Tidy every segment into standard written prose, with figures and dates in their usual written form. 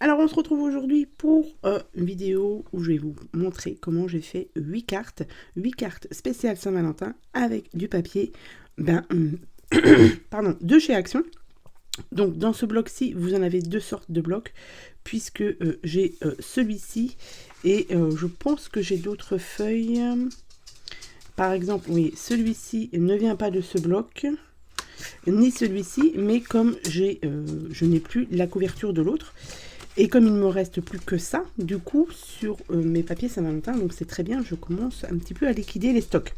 Alors on se retrouve aujourd'hui pour une vidéo où je vais vous montrer comment j'ai fait 8 cartes. 8 cartes spéciales Saint-Valentin avec du papier pardon, de chez Action. Donc dans ce bloc-ci, vous en avez deux sortes de blocs, puisque j'ai celui-ci et je pense que j'ai d'autres feuilles. Par exemple, oui, celui-ci ne vient pas de ce bloc, ni celui-ci, mais comme je n'ai plus la couverture de l'autre, et comme il ne me reste plus que ça, du coup, sur mes papiers Saint-Valentin, donc c'est très bien, je commence un petit peu à liquider les stocks.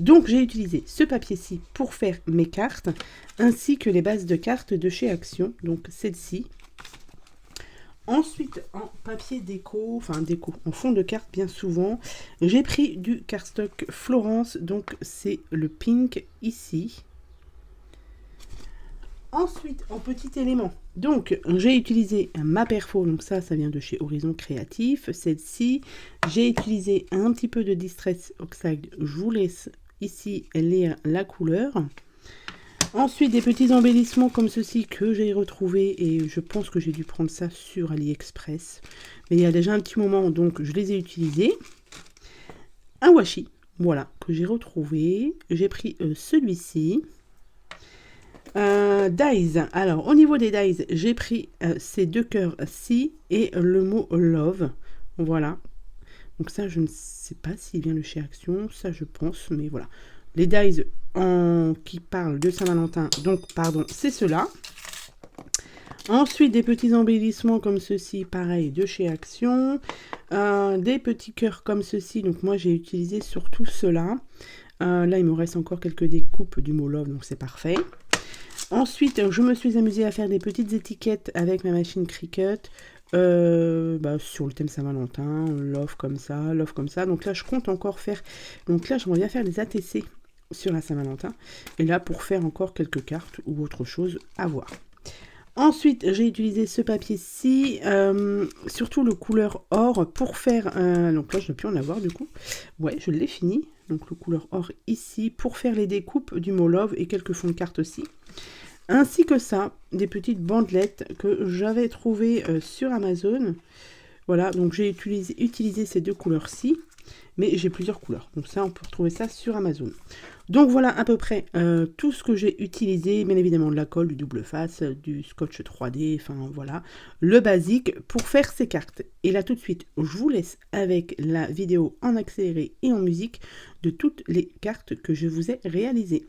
Donc j'ai utilisé ce papier-ci pour faire mes cartes, ainsi que les bases de cartes de chez Action, donc celle-ci. Ensuite, en papier déco, en fond de carte bien souvent, j'ai pris du cardstock Florence, donc c'est le pink ici. Ensuite, en petit élément, donc j'ai utilisé ma perfo, donc ça vient de chez Horizon Créatif, celle-ci. J'ai utilisé un petit peu de Distress Oxide, je vous laisse ici lire la couleur. Ensuite, des petits embellissements comme ceci que j'ai retrouvé et je pense que j'ai dû prendre ça sur AliExpress. Mais il y a déjà un petit moment, donc je les ai utilisés. Un washi, voilà, que j'ai retrouvé. J'ai pris celui-ci. Dies. Alors, au niveau des dies, j'ai pris ces deux cœurs-ci et le mot love. Voilà. Donc ça, je ne sais pas s'il vient de chez Action. Ça, je pense. Mais voilà. Les dies qui parlent de Saint-Valentin. Donc, pardon, c'est cela. Ensuite, des petits embellissements comme ceci. Pareil, de chez Action. Des petits cœurs comme ceci. Donc, moi, j'ai utilisé surtout cela. Là, il me reste encore quelques découpes du mot love. Donc, c'est parfait. Ensuite, je me suis amusée à faire des petites étiquettes avec ma machine Cricut sur le thème Saint-Valentin, love comme ça, love comme ça. Donc là, je compte encore faire... Donc là, j'aimerais bien faire des ATC sur la Saint-Valentin. Et là, pour faire encore quelques cartes ou autre chose à voir. Ensuite, j'ai utilisé ce papier-ci, surtout le couleur or, pour faire... donc là, je ne vais plus en avoir du coup. Ouais, je l'ai fini. Donc le couleur or ici, pour faire les découpes du mot love et quelques fonds de cartes aussi. Ainsi que ça, des petites bandelettes que j'avais trouvées sur Amazon. Voilà, donc j'ai utilisé ces deux couleurs-ci, mais j'ai plusieurs couleurs. Donc ça, on peut retrouver ça sur Amazon. Donc voilà à peu près tout ce que j'ai utilisé. Bien évidemment de la colle, du double face, du scotch 3D, enfin voilà, le basique pour faire ces cartes. Et là tout de suite, je vous laisse avec la vidéo en accéléré et en musique de toutes les cartes que je vous ai réalisées.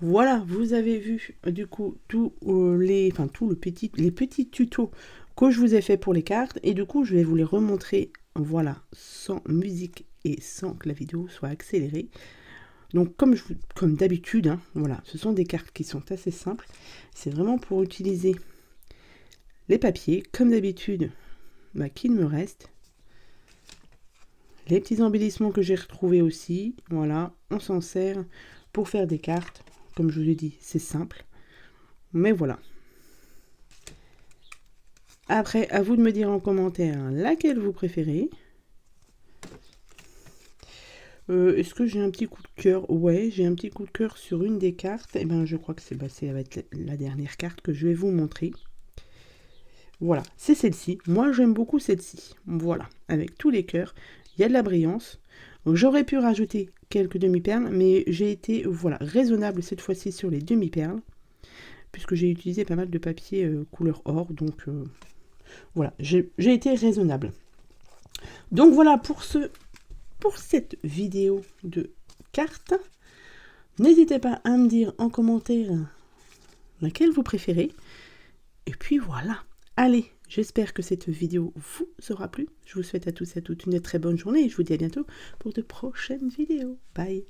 Voilà, vous avez vu du coup tout les petits tutos que je vous ai fait pour les cartes. Et du coup, je vais vous les remontrer, voilà, sans musique et sans que la vidéo soit accélérée. Donc comme d'habitude, hein, voilà, ce sont des cartes qui sont assez simples. C'est vraiment pour utiliser les papiers, comme d'habitude, qu'il me reste. Les petits embellissements que j'ai retrouvés aussi, voilà, on s'en sert pour faire des cartes. Comme je vous ai dit, c'est simple. Mais voilà. Après, à vous de me dire en commentaire laquelle vous préférez. Est-ce que j'ai un petit coup de cœur? Ouais, j'ai un petit coup de cœur sur une des cartes. Et ben, je crois que ça va être la dernière carte que je vais vous montrer. Voilà, c'est celle-ci. Moi, j'aime beaucoup celle-ci. Voilà, avec tous les cœurs. Il y a de la brillance. J'aurais pu rajouter quelques demi-perles, mais j'ai été raisonnable cette fois-ci sur les demi-perles, puisque j'ai utilisé pas mal de papier couleur or, donc voilà, j'ai été raisonnable. Donc voilà pour cette vidéo de cartes. N'hésitez pas à me dire en commentaire laquelle vous préférez. Et puis voilà, allez, j'espère que cette vidéo vous aura plu. Je vous souhaite à tous et à toutes une très bonne journée et je vous dis à bientôt pour de prochaines vidéos. Bye!